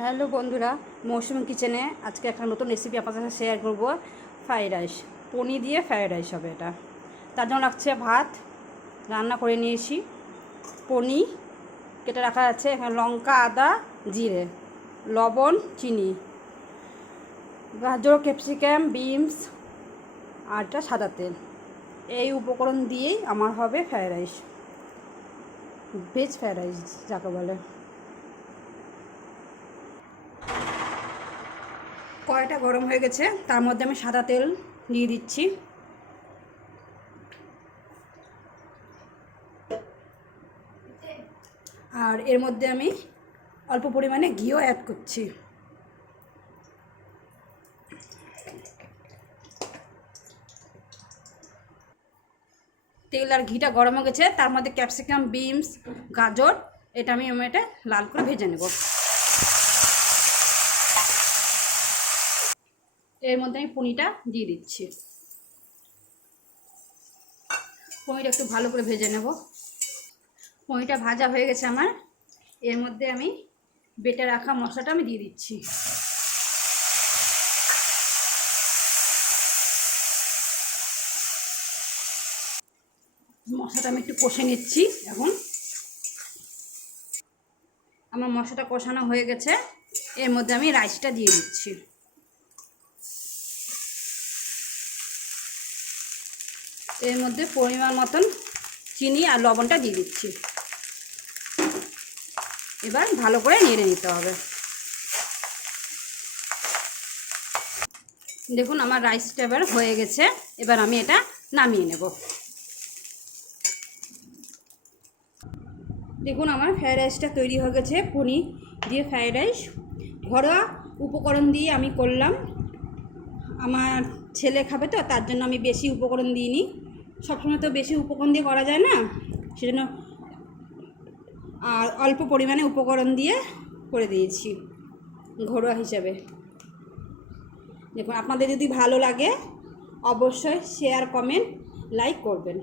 Hello বন্ধুরা, মৌসুমী কিচেনে আজকে একটা নতুন রেসিপি আপনাদের সাথে শেয়ার করব। ফ্রাইড রাইস, পনির দিয়ে ফ্রাইড রাইস হবে এটা। তার জন্য লাগছে ভাত, রান্না করে নিয়েছি, পনির কেটে রাখা আছে, এখানে লঙ্কা, আদা, জিরে, লবণ, চিনি, গাজর, ক্যাপসিকাম, বিনস আর একটা সাদা তেল। এই উপকরণ দিয়েই আমার হবে fried rice, veg fried rice যাকে বলে। কড়াইটা গরম হয়ে গেছে, তার মধ্যে আমি সাদা তেল দিয়ে দিচ্ছি। আর এর মধ্যে আমি অল্প পরিমাণে ঘিও অ্যাড করছি। তেল আর ঘিটা গরম হয়ে গেছে, তার মধ্যে ক্যাপসিকাম, বিনস, গাজর এটা আমি এটা লাল করে ভেজে নেব। এর মধ্যে আমি পনিরটা দিয়ে দিচ্ছি। পনিরটা একটু ভালো করে ভেজে নেব। পনিরটা ভাজা হয়ে গেছে আমার। এর মধ্যে আমি বেটে রাখা মশলাটা আমি দিয়ে দিচ্ছি। মশলাটা আমি একটু কষে নিচ্ছি। এখন আমার মশলাটা কষানো হয়ে গেছে, এর মধ্যে আমি রাইসটা দিয়ে দিচ্ছি। এর মধ্যে পরিমাণ মতন চিনি আর লবণটা দিয়ে দিচ্ছি। এবার ভালো করে নেড়ে নিতে হবে। দেখুন আমার রাইসটা এবার হয়ে গেছে, এবার আমি এটা নামিয়ে নেব। দেখুন আমার ফ্রাইড রাইসটা তৈরি হয়ে গেছে, পনির দিয়ে ফ্রাইড রাইস। ঘরোয়া উপকরণ দিয়ে আমি করলাম। আমার ছেলে খাবে তো, তার জন্য আমি বেশি উপকরণ দিইনি। সবসময় তো বেশি উপকরণ দিয়ে করা যায় না, সেজন্য আর অল্প পরিমাণে উপকরণ দিয়ে করে দিয়েছি ঘরোয়া হিসাবে। দেখুন আপনাদের যদি ভালো লাগে অবশ্যই শেয়ার, কমেন্ট, লাইক করবেন।